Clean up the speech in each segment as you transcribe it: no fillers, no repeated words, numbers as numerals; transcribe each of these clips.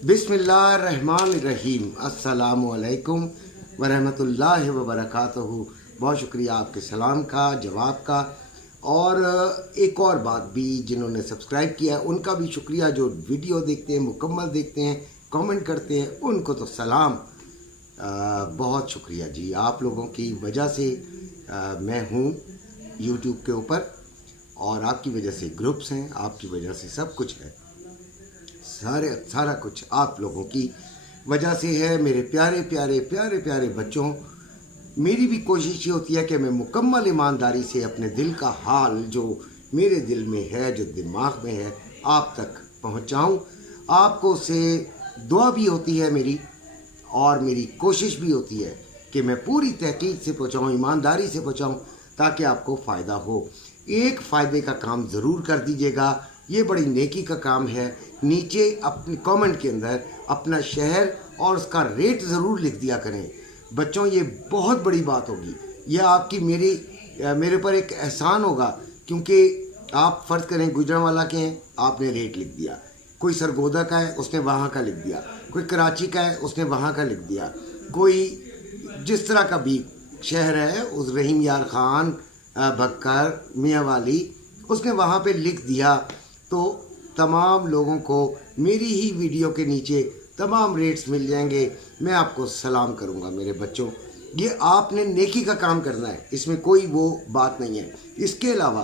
बिस्मिल्लाहिर्रहमानिर्रहीम। अस्सलामुअलैकुम वरहमतुल्लाहि वबरकातुहू। बहुत शुक्रिया आपके सलाम का, जवाब का। और एक और बात भी, जिन्होंने सब्सक्राइब किया है उनका भी शुक्रिया। जो वीडियो देखते हैं, मुकम्मल देखते हैं, कमेंट करते हैं, उनको तो सलाम। बहुत शुक्रिया जी। आप लोगों की वजह से मैं हूँ यूट्यूब के ऊपर, और आपकी वजह से ग्रुप्स हैं, आपकी वजह से सब कुछ है। सारा कुछ आप लोगों की वजह से है। मेरे प्यारे प्यारे प्यारे प्यारे बच्चों, मेरी भी कोशिश ये होती है कि मैं मुकम्मल ईमानदारी से अपने दिल का हाल, जो मेरे दिल में है, जो दिमाग में है, आप तक पहुंचाऊं। आपको से दुआ भी होती है मेरी, और मेरी कोशिश भी होती है कि मैं पूरी तहकीक से पहुंचाऊं, ईमानदारी से पहुंचाऊं, ताकि आपको फ़ायदा हो। एक फ़ायदे का काम ज़रूर कर दीजिएगा, ये बड़ी नेकी का काम है। नीचे अपने कमेंट के अंदर अपना शहर और उसका रेट ज़रूर लिख दिया करें बच्चों। ये बहुत बड़ी बात होगी, यह आपकी मेरे पर एक एहसान होगा, क्योंकि आप फ़र्ज़ करें गुजरांवाला के हैं, आपने रेट लिख दिया। कोई सरगोदा का है, उसने वहाँ का लिख दिया। कोई कराची का है, उसने वहाँ का लिख दिया। कोई जिस तरह का भी शहर है, उस रहीम यार ख़ान, बक्कर, मियाँ वाली, उसने वहाँ पे लिख दिया। तो तमाम लोगों को मेरी ही वीडियो के नीचे तमाम रेट्स मिल जाएंगे। मैं आपको सलाम करूँगा मेरे बच्चों। ये आपने नेकी का काम करना है, इसमें कोई वो बात नहीं है। इसके अलावा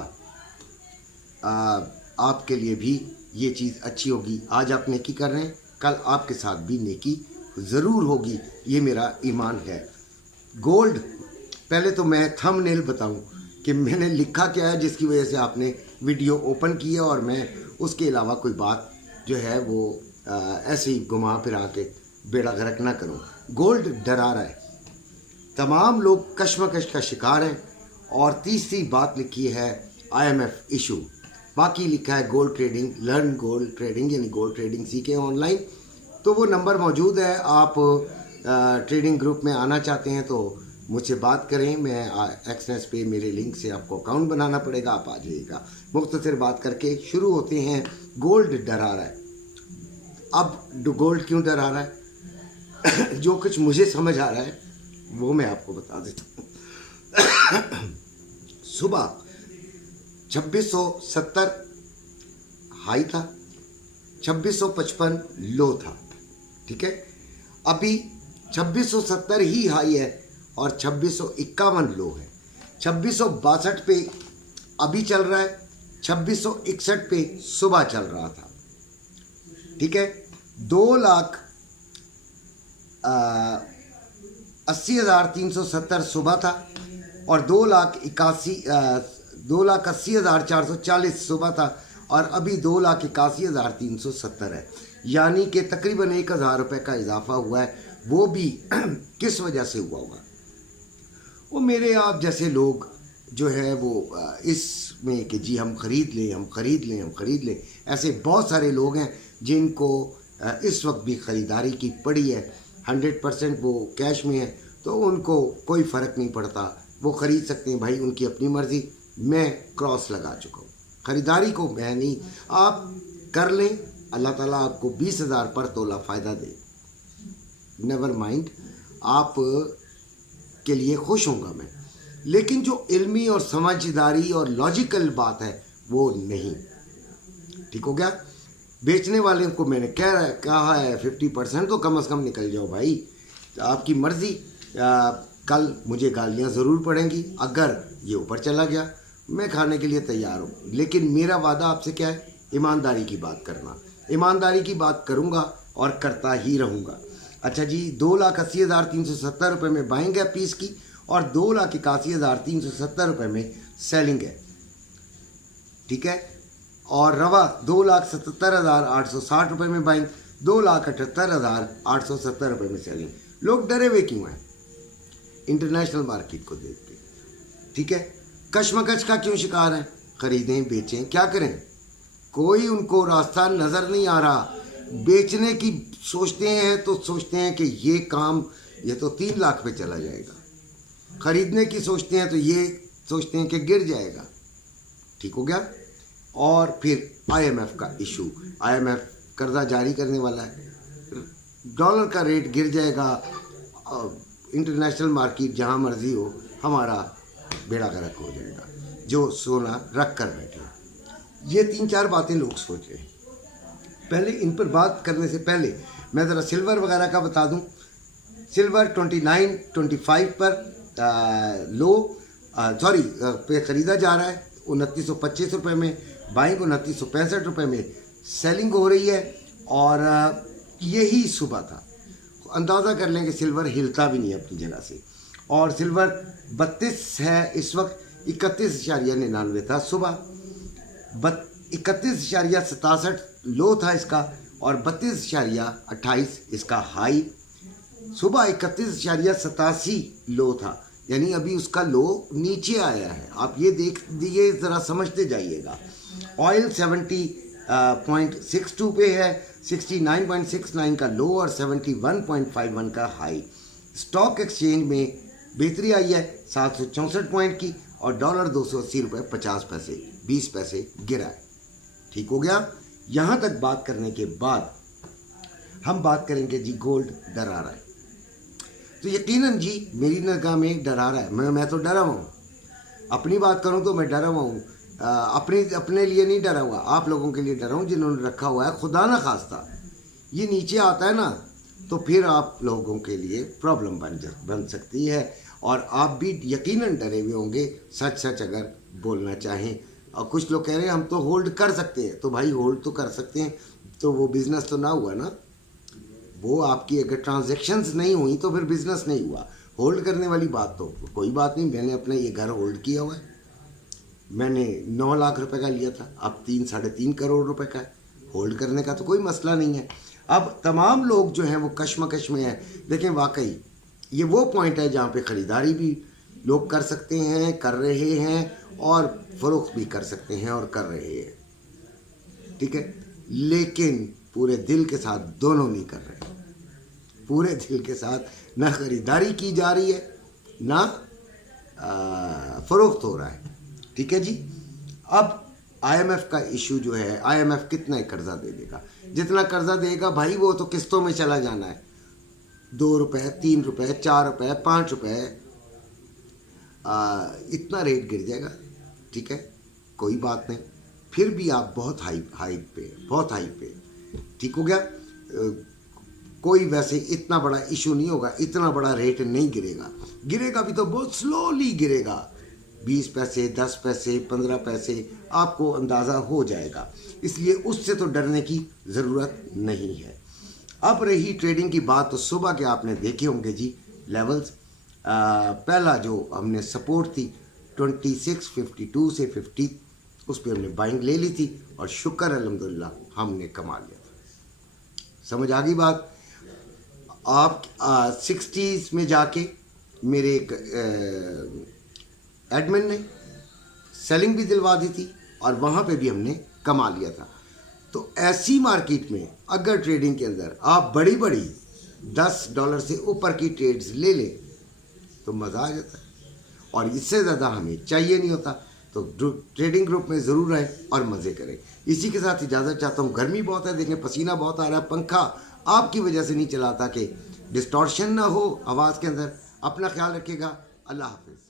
आपके लिए भी ये चीज़ अच्छी होगी। आज आप नेकी कर रहे हैं, कल आपके साथ भी नेकी ज़रूर होगी, ये मेरा ईमान है। गोल्ड, पहले तो मैं थंबनेल बताऊं कि मैंने लिखा क्या है, जिसकी वजह से आपने वीडियो ओपन की है, और मैं उसके अलावा कोई बात जो है वो ऐसे ही घुमा फिरा के बेड़ा गर्क ना करूं। गोल्ड डरा रहा है, तमाम लोग कश्मकश का शिकार हैं। और तीसरी बात लिखी है IMF इशू। बाकी लिखा है gold trading, learn gold trading, यानी गोल्ड ट्रेडिंग सीखें ऑनलाइन। तो वो नंबर मौजूद है। आप ट्रेडिंग ग्रुप में आना चाहते हैं तो मुझसे बात करें। मैं एक्सनेस पे मेरे लिंक से आपको अकाउंट बनाना पड़ेगा, आप आ जाइएगा। मुख्तसर बात करके शुरू होते हैं। गोल्ड डरा रहा है। अब गोल्ड क्यों डरा रहा है? जो कुछ मुझे समझ आ रहा है वो मैं आपको बता देता हूँ। सुबह 2670 हाई था, 2655 लो था, ठीक है। अभी 2670 ही हाई है और 2651 लो है। 2662 पे अभी चल रहा है, 2661 पे सुबह चल रहा था, ठीक है। 2,80,370 सुबह था, और 2,80,440 सुबह था, और अभी 2,81,370 है। यानी कि तकरीबन 1,000 रुपये का इजाफा हुआ है। वो भी किस वजह से हुआ होगा? वो मेरे आप जैसे लोग जो है वो इसमें कि जी हम ख़रीद लें, हम ख़रीद लें, हम ख़रीद लें, ऐसे बहुत सारे लोग हैं जिनको इस वक्त भी ख़रीदारी की पड़ी है। 100% वो कैश में है, तो उनको कोई फ़र्क नहीं पड़ता, वो ख़रीद सकते हैं भाई, उनकी अपनी मर्ज़ी। मैं क्रॉस लगा चुका हूँ, ख़रीदारी को मैं नहीं। आप कर लें, अल्लाह ताला आपको 20,000 पर तोला फ़ायदा दे, नेवर माइंड, आप के लिए खुश होऊंगा मैं। लेकिन जो इल्मी और समझदारी और लॉजिकल बात है वो नहीं। ठीक हो गया? बेचने वाले को मैंने कहा है 50% तो कम से कम निकल जाओ भाई, तो आपकी मर्ज़ी। कल मुझे गालियाँ ज़रूर पड़ेंगी अगर ये ऊपर चला गया, मैं खाने के लिए तैयार हूँ। लेकिन मेरा वादा आपसे क्या है? ईमानदारी की बात करना। ईमानदारी की बात करूँगा और करता ही रहूँगा। अच्छा जी, 2,80,370 रुपये में बाइंग है पीस की, और 2,81,370 रुपये में सेलिंग है, ठीक है। और रवा 2,77,860 रुपये में बाइंग, 2,78,870 रुपये में सेलिंग। लोग डरे हुए क्यों हैं इंटरनेशनल मार्केट को देख के? ठीक है, कश्मकश का क्यों शिकार हैं? खरीदें बेचें, क्या करें? कोई उनको रास्ता नज़र नहीं आ रहा। बेचने की सोचते हैं तो सोचते हैं कि ये काम ये तो 3 लाख पे चला जाएगा। खरीदने की सोचते हैं तो ये सोचते हैं कि गिर जाएगा। ठीक हो गया? और फिर IMF का इशू। IMF कर्जा जारी करने वाला है, डॉलर का रेट गिर जाएगा, इंटरनेशनल मार्केट जहाँ मर्जी हो, हमारा बेड़ा गर्क हो जाएगा जो सोना रख कर बैठे। ये 3-4 बातें लोग सोच रहे हैं। पहले इन पर बात करने से पहले मैं ज़रा सिल्वर वगैरह का बता दूं। सिल्वर 29-25 पर लो पे ख़रीदा जा रहा है, 2925 रुपये में बाइंग, 2965 रुपये में सेलिंग हो रही है। और यही सुबह था, अंदाज़ा कर लें कि सिल्वर हिलता भी नहीं है अपनी जगह से। और सिल्वर 32 है इस वक्त, 31.99 था सुबह, 31.67 लो था इसका, और 32.28 इसका हाई। सुबह 31.87 लो था, यानी अभी उसका लो नीचे आया है। आप ये देख दिए, ज़रा समझते जाइएगा। ऑयल 70.62 पे है, 69.69 का लो और 71.51 का हाई। स्टॉक एक्सचेंज में बेहतरी आई है 764 पॉइंट की, और डॉलर 280 रुपये 50 पैसे 20 पैसे गिरा है। ठीक हो गया। यहाँ तक बात करने के बाद हम बात करेंगे जी गोल्ड डरा रहा है। तो यकीनन जी मेरी निगाह में डरा रहा है। मैं तो डरा हुआ हूँ, अपनी बात करूँ तो मैं डरा हुआ हूँ। अपने लिए नहीं डरा हुआ, आप लोगों के लिए डरा हूँ जिन्होंने रखा हुआ है। खुदा ना खास्ता ये नीचे आता है ना, तो फिर आप लोगों के लिए प्रॉब्लम बन सकती है, और आप भी यकीनन डरे हुए होंगे सच अगर बोलना चाहें। और कुछ लोग कह रहे हैं हम तो होल्ड कर सकते हैं, तो भाई होल्ड तो कर सकते हैं, तो वो बिज़नेस तो ना हुआ ना। वो आपकी अगर ट्रांजैक्शंस नहीं हुई तो फिर बिज़नेस नहीं हुआ। होल्ड करने वाली बात तो कोई बात नहीं। मैंने अपना ये घर होल्ड किया हुआ है, मैंने 9 लाख रुपए का लिया था, अब 3-3.5 करोड़ रुपए का है। होल्ड करने का तो कोई मसला नहीं है। अब तमाम लोग जो हैं वो कश्मकश में हैं। देखें, वाकई ये वो पॉइंट है जहाँ पे ख़रीदारी भी लोग कर सकते हैं, कर रहे हैं, और फ़रोख्त भी कर सकते हैं और कर रहे हैं। ठीक है, लेकिन पूरे दिल के साथ दोनों नहीं कर रहे। पूरे दिल के साथ ना ख़रीदारी की जा रही है, ना फ़रोख्त हो रहा है। ठीक है जी। अब IMF का इशू जो है, IMF कितना कर्जा दे देगा? जितना कर्जा देगा भाई वो तो किस्तों में चला जाना है। 2 रुपये, 3 रुपये, 4 रुपये, 5 रुपये, इतना रेट गिर जाएगा। ठीक है, कोई बात नहीं, फिर भी आप बहुत हाई पे। ठीक हो गया। कोई वैसे इतना बड़ा इशू नहीं होगा, इतना बड़ा रेट नहीं गिरेगा भी तो बहुत स्लोली गिरेगा। 20 पैसे, 10 पैसे, 15 पैसे आपको अंदाज़ा हो जाएगा। इसलिए उससे तो डरने की ज़रूरत नहीं है। अब रही ट्रेडिंग की बात, तो सुबह के आपने देखे होंगे जी लेवल्स। पहला जो हमने सपोर्ट थी 2652 से 50, उस पर हमने बाइंग ले ली थी, और शुक्र अल्हम्दुलिल्लाह हमने कमा लिया था। समझ आ गई बात? आप 60s में जाके मेरे एक एडमिन ने सेलिंग भी दिलवा दी थी, और वहाँ पे भी हमने कमा लिया था। तो ऐसी मार्केट में अगर ट्रेडिंग के अंदर आप बड़ी $10 से ऊपर की ट्रेड्स ले लें तो मज़ा आ जाता है, और इससे ज़्यादा हमें चाहिए नहीं होता। तो ट्रेडिंग ग्रुप में ज़रूर आए और मज़े करें। इसी के साथ इजाज़त चाहता हूँ। गर्मी बहुत है, देखें पसीना बहुत आ रहा है, पंखा आपकी वजह से नहीं चलाता कि डिस्टॉर्शन ना हो आवाज़ के अंदर। अपना ख्याल रखिएगा। अल्लाह हाफिज़।